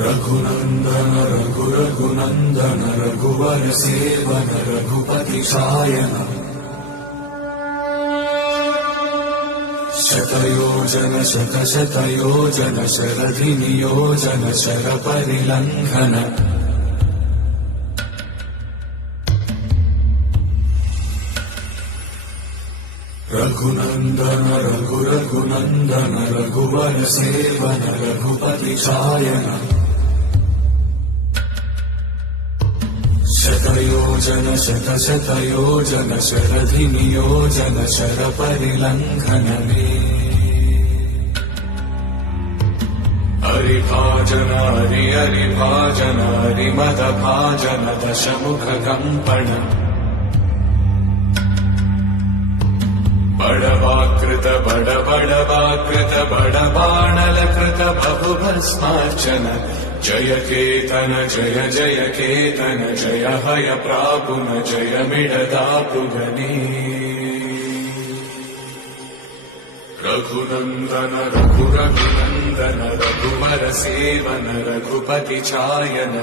रघुनन्दन रघुरघुनन्दन रघुवर seven Raghupati Shayan शतयोजन शतशतयोजन शरधि नियोजन शरपरिलङ्घन रघुनन्दन रघुरघुनन्दन रघुवर seven Raghupati Shayan शतयोजन शतशतयोजन शरधि नियोजन शरपरिलङ्घन मे हरिभाजन हरिभाजन हरिमदभाजन दशमुख कम्पण बड़वाकृत बड़वाकृत बड़बाणलकृत बहुभस्मार्चन जय केतन जय जय केतन जय हय प्रापुन जय मिडदापुगनी रघुनन्दन रघुरघुनन्दन रघुवर सेवन रघुपति चायन